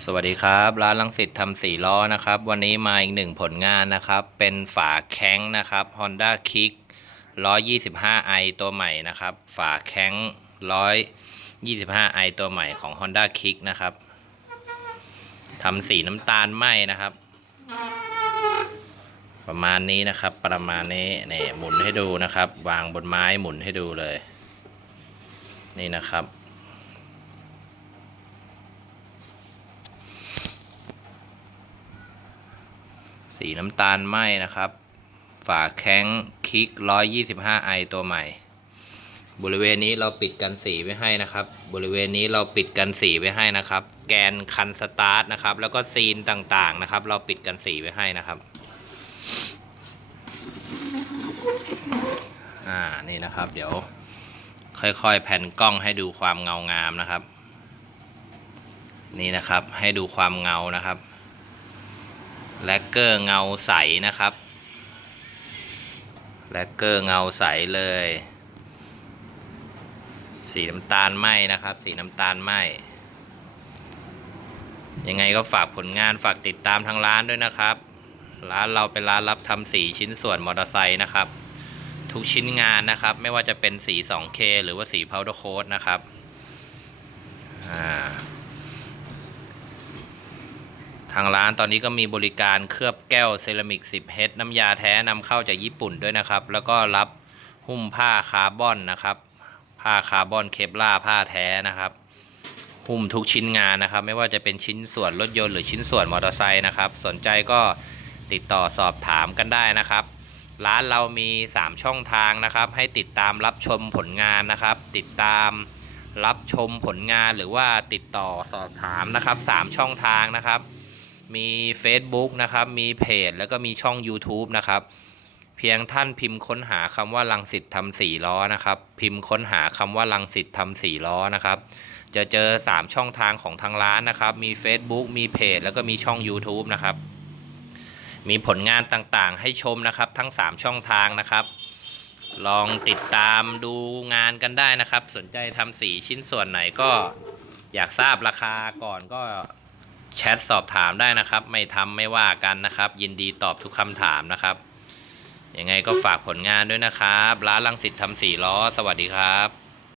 สวัสดีครับ ร้านลังสิตทำสี่ล้อนะครับ วันนี้มาอีกหนึ่งผลงานนะครับ เป็นฝาแข้งนะครับ Honda Kick 125i ตัวใหม่นะครับ ฝาแข้ง 125i ตัวใหม่ของ Honda Kick นะครับทำสีน้ำตาลไหมนะครับ ประมาณนี้นะครับ ประมาณนี้นี่หมุนให้ดูนะครับ วางบนไม้หมุนให้ดูเลย นี่นะครับ สีน้ำตาลไหมนะครับ ฝาแข้งคิก 125i ตัวใหม่ บริเวณนี้เราปิดกันสีไว้ให้นะครับ บริเวณนี้เราปิดกันสีไว้ให้นะครับ แกนคันสตาร์ทนะครับ แล้วก็ซีนต่างๆนะครับ เราปิดกันสีไว้ให้นะครับอ่านี่นะครับ เดี๋ยวค่อยๆแผ่นกล้องให้ดูความเงางามนะครับ นี่นะครับให้ดูความเงานะครับ แลกเกอร์เงาใสนะครับแลกเกอร์เงาใสเลย สีน้ำตาลไหมนะครับ สีน้ำตาลไหมยังไงก็ฝากผลงานฝากติดตามทางร้านด้วยนะครับ ร้านเราเป็นร้านรับทำสีชิ้นส่วนมอเตอร์ไซค์นะครับ ทุกชิ้นงานนะครับ ไม่ว่าจะเป็นสี 2K หรือว่าสี powder coat นะครับอ่า ทางร้านตอนนี้ก็มีบริการเคลือบแก้วเซรามิก 10 เฮดน้ำยาแท้นำเข้าจากญี่ปุ่นด้วยนะครับ แล้วก็รับหุ้มผ้าคาร์บอนนะครับ ผ้าคาร์บอนเคปล่าผ้าแท้นะครับ หุ้มทุกชิ้นงานนะครับ ไม่ว่าจะเป็นชิ้นส่วนรถยนต์หรือชิ้นส่วนมอเตอร์ไซค์นะครับ สนใจก็ติดต่อสอบถามกันได้นะครับ ร้านเรามี 3 ช่องทางนะครับ ให้ติดตามรับชมผลงานนะครับ ติดตามรับชมผลงานหรือว่าติดต่อสอบถามนะครับ 3 ช่องทางนะครับ มี Facebook นะครับ มีเพจ แล้วก็มีช่อง YouTube นะครับ เพียงท่านพิมพ์ค้นหาคำว่าลังสิตทำสี่ล้อนะครับ พิมพ์ค้นหาคำว่าลังสิตทำสี่ล้อนะครับ จะเจอ 3 ช่องทางของทางร้านนะครับ มี Facebook มีเพจ แล้วก็มีช่อง YouTube นะครับ มีผลงานต่างๆ ให้ชมนะครับ ทั้ง 3 ช่องทางนะครับลองติดตามดูงานกันได้นะครับ สนใจทำสีชิ้นส่วนไหนก็อยากทราบราคาก่อนก็ แชทสอบถามได้นะครับ ไม่ทำไม่ว่ากันนะครับ ยินดีตอบทุกคำถามนะครับยังไงก็ฝากผลงานด้วยนะครับ ร้านลังสิตทำสีล้อ สวัสดีครับ